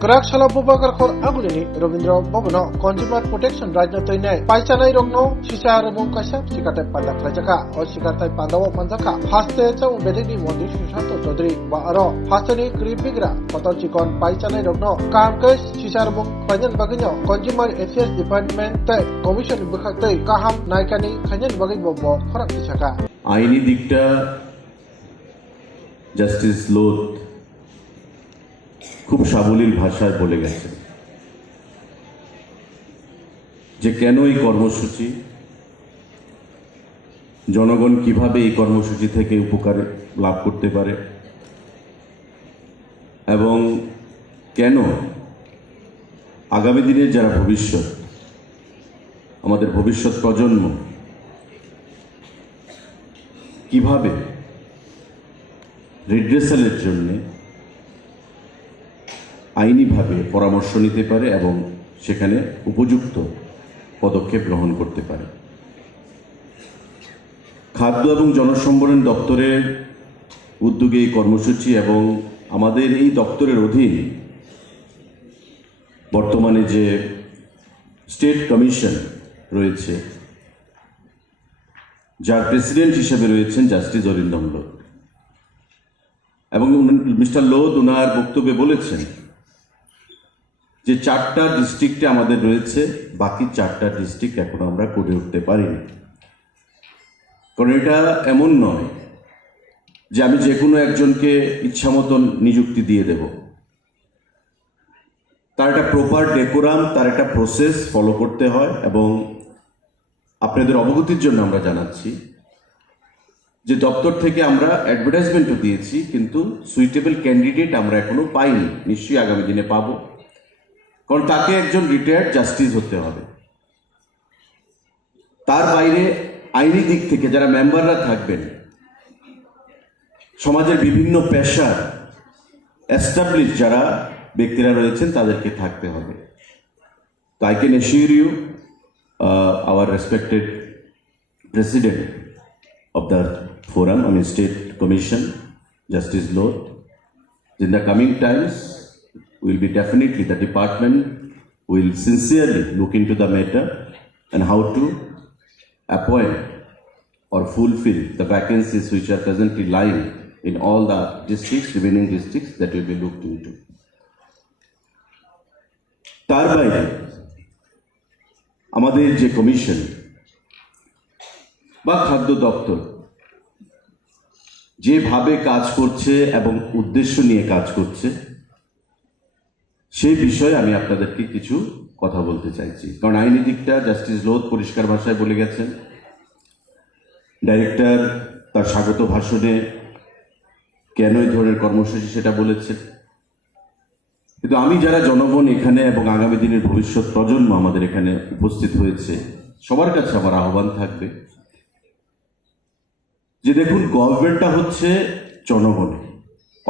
Karakshalo Bubakar Khor Agulini, Ravindra Bobano, Consumer Protection Rajnatine, Paichanai Rogno, Shisha Rabon Kashap, Sikate Pandakrajaka, or Sikata Pandawa Panzaka, Haste, Bedini Mondi Shusato Todri, Baaro, Hastani Kripigra, Potochikon, Paichanai Rogno, Karkas, Shisha Rabon Kanyan Bagino, Consumer Affairs Department, Commission Bukate, Kaham, Naikani, Kanyan Bagibo, Korakishaka. আইনি দিকটা justice Lodh খুব সাবলীল ভাষায় বলে গেছে যে কেন এই কর্মসূচি, জনগণ কিভাবে এই কর্মসূচি থেকে উপকার লাভ করতে পারে এবং কেন আগামী দিনের যারা ভবিষ্যৎ, আমাদের ভবিষ্যৎ প্রজন্ম কিভাবে রিড্রেসালের জন্য আইনিভাবে পরামর্শ নিতে পারে এবং সেখানে উপযুক্ত পদক্ষেপ গ্রহণ করতে পারে। খাদ্য এবং জনসম্ভরণ দপ্তরের উদ্যোগে এই কর্মসূচি এবং আমাদের এই দপ্তরের অধীন বর্তমানে যে স্টেট কমিশন রয়েছে, যার প্রেসিডেন্ট হিসেবে রয়েছেন জাস্টিস অরিন্দম লোধ, এবং মিস্টার লোধ ওনার বক্তব্যে বলেছেন যে 4টা ডিস্ট্রিক্টে আমাদের রয়েছে, বাকি 4টা ডিস্ট্রিক্ট এখনো আমরা করে উঠতে পারিনি। কারণ এটা এমন নয় যে আমি যে কোনো একজনকে ইচ্ছা মতন নিযুক্তি দিয়ে দেব। তার একটা প্রপার ডেকোরাম, তার একটা প্রসেস ফলো করতে হয়। এবং আপনাদের অবগতির জন্য আমরা জানাচ্ছি যে দপ্তর থেকে আমরা অ্যাডভার্টাইজমেন্টও দিয়েছি, কিন্তু সুইটেবল ক্যান্ডিডেট আমরা এখনো পাইনি। নিশ্চয়ই আগামী দিনে পাবো, কারণ তাকে একজন রিটায়ার্ড জাস্টিস হতে হবে। তার বাইরে আইনি দিক থেকে যারা মেম্বাররা থাকবেন, সমাজের বিভিন্ন পেশার এস্টাবলিশ যারা ব্যক্তিরা রয়েছেন তাদেরকে থাকতে হবে। তো I can assure you our respected President of the forum, State Commission, Justice Loth, in the coming times, will be definitely the department will sincerely look into the matter and how to appoint or fulfill the vacancies which are presently lying in all the districts, remaining districts, that will be looked into. তার বাইরে আমাদের যে commission বা খাদ্য দপ্তর যেভাবে কাজ করছে এবং উদ্দেশ্য নিয়ে কাজ করছে, সেই বিষয়ে আমি আপনাদেরকে কিছু কথা বলতে চাইছি। কারণ আইনি দিকটা জাস্টিস লোধ পরিষ্কার ভাষায় বলে গেছেন। ডাইরেক্টর তার স্বাগত ভাষণে কেন এই ধরনের কর্মসূচি সেটা বলেছেন। কিন্তু আমি যারা জনগণ এখানে এবং আগামী দিনের ভবিষ্যৎ প্রজন্ম আমাদের এখানে উপস্থিত হয়েছে, সবার কাছে আমার আহ্বান থাকবে যে দেখুন, গভর্নমেন্টটা হচ্ছে জনগণের,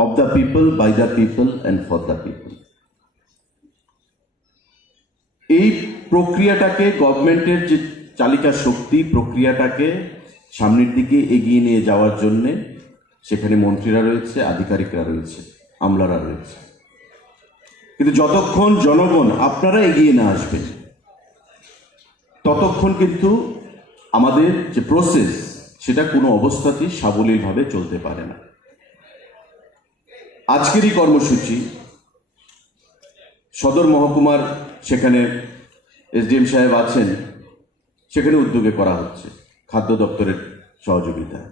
of the people, by the people and for the people. এই প্রক্রিয়াটাকে, গভর্নমেন্টের যে চালিকা শক্তি, প্রক্রিয়াটাকে সামনের দিকে এগিয়ে নিয়ে যাওয়ার জন্যে সেখানে মন্ত্রীরা রয়েছে, আধিকারিকরা রয়েছে, আমলারা রয়েছে। কিন্তু যতক্ষণ জনগণ আপনারা এগিয়ে না আসবেন, ততক্ষণ কিন্তু আমাদের যে প্রসেস সেটা কোনো অবস্থাতেই সাবলীলভাবে চলতে পারে না। আজকের এই কর্মসূচি সদর মহকুমার, সেখানে এসডিএম সাহেব আছেন, সেখানে উদ্যোগে করা হচ্ছে খাদ্য দপ্তরের সহযোগিতায়।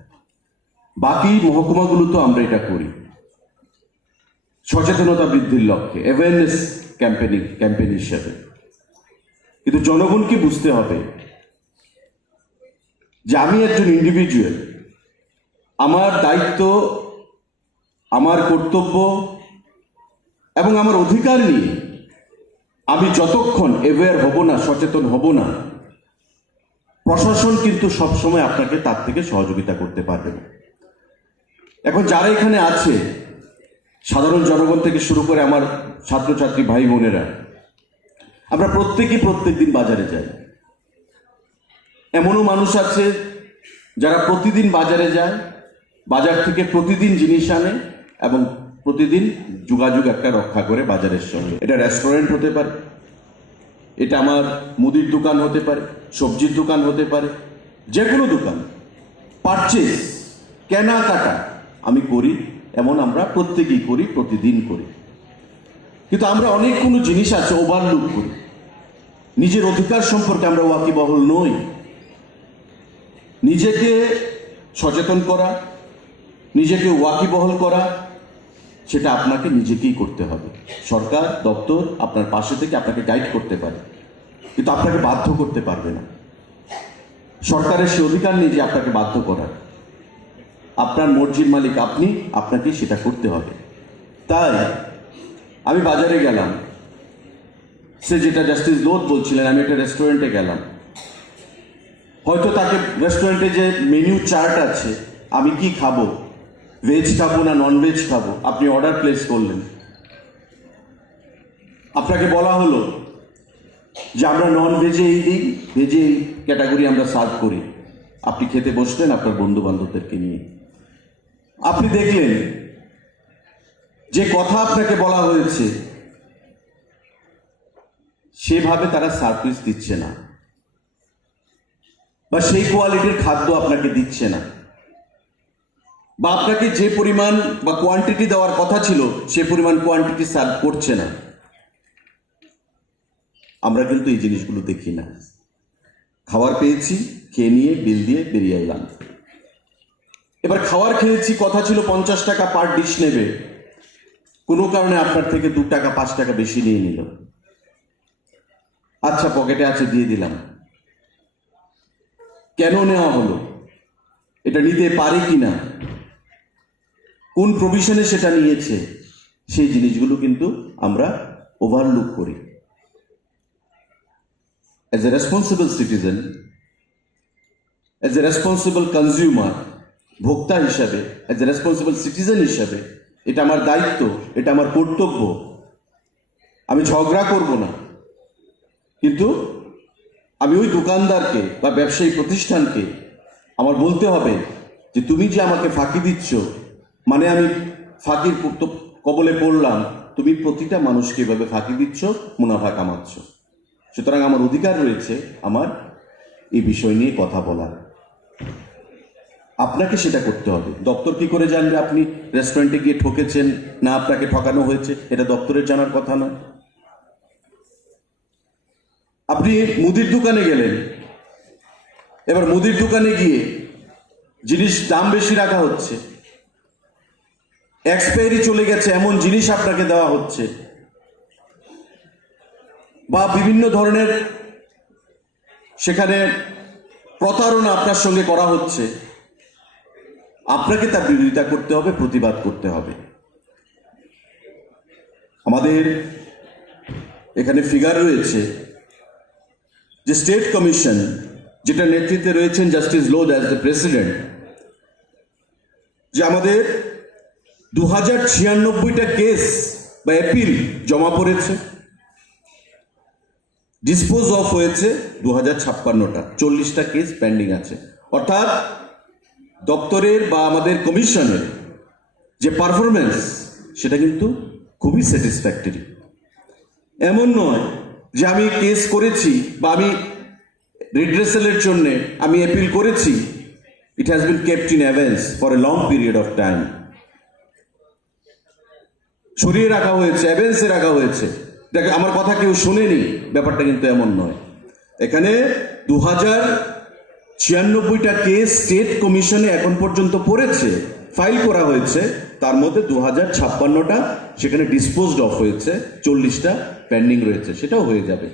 বাকি মহকুমাগুলো তো আমরা এটা করি সচেতনতা বৃদ্ধির লক্ষ্যে, অ্যাওয়ারনেস ক্যাম্পেইন হিসেবে। কিন্তু জনগণকে বুঝতে হবে যে আমি একজন ইন্ডিভিজুয়াল, আমার দায়িত্ব, আমার কর্তব্য এবং আমার অধিকার নিয়ে আমি যতক্ষণ অ্যাওয়্যার হব না, সচেতন হব না, প্রশাসন কিন্তু সবসময় আপনাকে তার থেকে সহযোগিতা করতে পারবে না। এখন যারা এখানে আছে, সাধারণ জনগণ থেকে শুরু করে আমার ছাত্রছাত্রী ভাই বোনেরা, আমরা প্রত্যেকেই প্রত্যেক দিন বাজারে যাই। এমনও মানুষ আছে যারা প্রতিদিন বাজারে যায়, বাজার থেকে প্রতিদিন জিনিস আনে এবং প্রতিদিন যোগাযোগ একটা রক্ষা করে বাজারের সঙ্গে। এটা রেস্টুরেন্ট হতে পারে, এটা আমার মুদির দোকান হতে পারে, সবজির দোকান হতে পারে, যে কোনো দোকান, পারচেজ, কেনাকাটা আমি করি, এমন আমরা প্রত্যেকেই করি, প্রতিদিন করি। কিন্তু আমরা অনেক কোনো জিনিস আছে ওভারলুক করি, নিজের অধিকার সম্পর্কে আমরা ওয়াকিবহল নই। নিজেকে সচেতন করা, নিজেকে ওয়াকিবহল করা, সেটা আপনাকে নিজেকেই করতে হবে। সরকার দপ্তর আপনার পাশে থেকে আপনাকে গাইড করতে পারে, কিন্তু আপনাকে বাধ্য করতে পারবে না। সরকারের সে অধিকার নেই যে আপনাকে বাধ্য করার। আপনার মর্জির মালিক আপনি, আপনাকে সেটা করতে হবে। তাই আমি বাজারে গেলাম, সে যেটা জাস্টিস লোধ বলছিলেন, আমি একটা রেস্টুরেন্টে গেলাম, হয়তো তাকে রেস্টুরেন্টে যে মেনু চার্ট আছে, আমি কি খাবো, ভেজ খাবো না নন ভেজ খাবো, আপনি অর্ডার প্লেস করলেন, আপনাকে বলা হলো যে আমরা নন ভেজে এই দিই, ভেজে এই ক্যাটাগরি আমরা সার্ভ করি। আপনি খেতে বসলেন আপনার বন্ধু বান্ধবদেরকে নিয়ে, আপনি দেখলেন যে কথা আপনাকে বলা হয়েছে সেভাবে তারা সার্ভিস দিচ্ছে না, বা সেই কোয়ালিটির খাদ্য আপনাকে দিচ্ছে না, বা আপনাকে যে পরিমাণ বা কোয়ান্টিটি দেওয়ার কথা ছিল সে পরিমাণ কোয়ান্টিটি সার্ভ করছে না। আমরা কিন্তু এই জিনিসগুলো দেখি না। খাবার পেয়েছি, খেয়ে নিয়ে বিল দিয়ে বেরিয়ে এলাম। এবার খাবার খেয়েছি, কথা ছিল 50 টাকা পার ডিশ নেবে, কোনো কারণে আপনার থেকে 2 টাকা 5 টাকা বেশি নিয়ে নিল। আচ্ছা, পকেটে আছে, দিয়ে দিলাম। কেন নেওয়া হলো? এটা নিতে পারে কিনা, কোন প্রভিশনে সেটা নিয়েছে, সেই জিনিসগুলো কিন্তু আমরা ওভারলুক করি। As a responsible citizen, as a responsible consumer, ভোক্তা হিসাবে, as a responsible citizen হিসাবে, এটা আমার দায়িত্ব, এটা আমার কর্তব্য। আমি ঝগড়া করব না, কিন্তু আমি ওই দোকানদারকে বা ব্যবসায়ী প্রতিষ্ঠানকে আমার বলতে হবে যে তুমি যে আমাকে ফাঁকি দিচ্ছ, মানে আমি ফাঁকির কবলে পড়লাম, তুমি প্রতিটা মানুষকে এভাবে ফাঁকি দিচ্ছ, মুনাফা কামাচ্ছ। সুতরাং আমার অধিকার রয়েছে আমার এই বিষয় নিয়ে কথা বলার। আপনাকে সেটা করতে হবে। দপ্তর কি করে জানবে আপনি রেস্টুরেন্টে গিয়ে ঠকেছেন না আপনাকে ঠকানো হয়েছে? এটা দপ্তরের জানার কথা নয়। আপনি মুদির দোকানে গেলেন, এবার মুদির দোকানে গিয়ে জিনিস দাম বেশি রাখা হচ্ছে, এক্সপায়ারি চলে গেছে এমন জিনিস আপনাকে দেওয়া হচ্ছে, বা বিভিন্ন ধরনের সেখানে প্রতারণা আপনার সঙ্গে করা হচ্ছে, আপনাকে তার বিরোধিতা করতে হবে, প্রতিবাদ করতে হবে। আমাদের এখানে ফিগার রয়েছে যে স্টেট কমিশন, যেটা নেতৃত্বে রয়েছেন justice Lodh as the president, যে আমাদের 2096টা কেস বা অ্যাপিল জমা পড়েছে, ডিসপোজ অফ হয়েছে 2056টা, 40টা কেস পেন্ডিং আছে। অর্থাৎ দপ্তরের বা আমাদের কমিশনের যে পারফরমেন্স, সেটা কিন্তু খুবই স্যাটিসফ্যাক্টরি। এমন নয় যে আমি কেস করেছি বা আমি রিড্রেসালের জন্য আমি অ্যাপিল করেছি, it has been kept in abeyance for a long period of time, সরিয়ে রাখা হয়েছে, অ্যাবেন্সে রাখা হয়েছে। দেখে আমার কথা কেউ শোনেনি, ব্যাপারটা কিন্তু এমন নয়। এখানে 2096টা কেস স্টেট কমিশনে এখন পর্যন্ত পড়েছে, ফাইল করা হয়েছে, তার মধ্যে 2056টা সেখানে ডিসপোজড অফ হয়েছে, 40টা পেন্ডিং রয়েছে, সেটাও হয়ে যাবে।